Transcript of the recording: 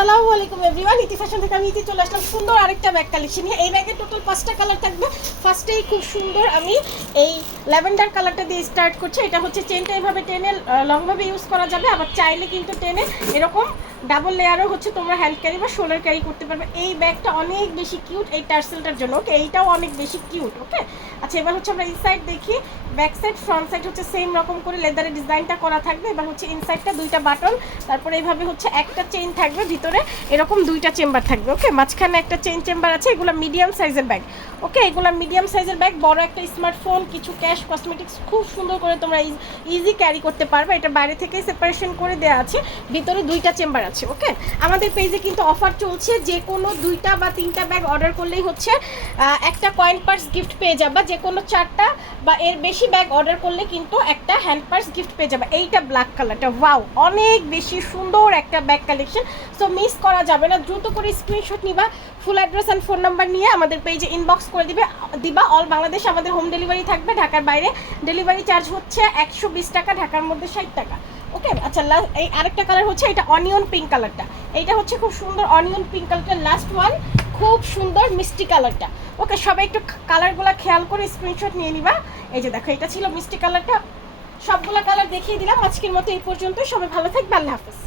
আসসালামু আলাইকুম এভরিওয়ান, ইতি ফ্যাশন থেকে আমি ইতি চলে আসলাম সুন্দর আরেকটা ব্যাগ কালেকশন নিয়ে। এই ব্যাগের টোটাল 5টা কালার থাকবে। ফার্স্টেই খুব সুন্দর আমি এই ল্যাভেন্ডার কালারটা দিয়ে স্টার্ট করছি। এটা হচ্ছে চেনটা এভাবে টেনে লংভাবে ইউজ করা যাবে, আবার চাইলে কিন্তু টেনে এরকম ডাবল লেয়ারও হচ্ছে তোমরা হ্যান্ড ক্যারি বা শোল্ডার ক্যারি করতে পারবে। এই ব্যাগটা অনেক বেশি কিউট এই টার্সেলটার জন্য। ওকে, এইটাও অনেক বেশি কিউট। ওকে, আচ্ছা এবার হচ্ছে আমরা ইনসাইড দেখি। ব্যাক সাইড ফ্রন্ট সাইড হচ্ছে সেম রকম করে লেদারের ডিজাইনটা করা থাকবে। এবার হচ্ছে ইনসাইডটা দুইটা বাটন, তারপরে এইভাবে হচ্ছে একটা চেইন থাকবে, ভিতরে এরকম দুইটা চেম্বার থাকবে। ওকে, মাঝখানে একটা চেইন চেম্বার আছে। এগুলো মিডিয়াম সাইজের ব্যাগ। ওকে, এগুলো মিডিয়াম সাইজের ব্যাগ। বড় একটা স্মার্টফোন, কিছু ক্যাশ, কসমেটিক্স খুব সুন্দর করে তোমরা ইজি ক্যারি করতে পারবে। এটা বাইরে থেকে সেপারেশন করে দেওয়া আছে, ভিতরে দুইটা চেম্বার আছে। ওকে, আমাদের পেজে কিন্তু অফার চলছে, যে কোনো দুইটা বা তিনটা ব্যাগ অর্ডার করলেই হচ্ছে একটা কয়েন পার্স গিফট পেয়ে যাবা। যে কোনো চারটা বা এর বেশি ব্যাগ অর্ডার করলে কিন্তু একটা হ্যান্ড পার্স গিফট পেয়ে যাবে। এইটা ব্ল্যাক কালারটা, ওয়াও, অনেক বেশি সুন্দর একটা ব্যাগ কালেকশন। সো মিস করা যাবে না, দ্রুত করে স্ক্রিনশট নিবা, full address and phone number নিয়ে আমাদের পেজে ইনবক্স করে দিবা। অল বাংলাদেশ আমাদের হোম ডেলিভারি থাকবে। ঢাকার বাইরে ডেলিভারি চার্জ হচ্ছে 120 টাকা, ঢাকার মধ্যে 60 টাকা। ওকে, আচ্ছা এই আরেকটা কালার হচ্ছে এটা অনিয়ন পিঙ্ক কালারটা। এইটা হচ্ছে খুব সুন্দর অনিয়ন পিঙ্ক কালারটা, লাস্ট ওয়ান, খুব সুন্দর মিষ্টি কালারটা। ওকে, সবাই একটু কালারগুলো খেয়াল করে স্ক্রিনশট নিয়ে নিবা। এই যে দেখো, এটা ছিল মিষ্টি কালারটা। সবগুলো কালার দেখিয়ে দিলাম। আজকের মতো এই পর্যন্ত। সবাই ভালো থাকবে, আল্লাহ হাফেজ।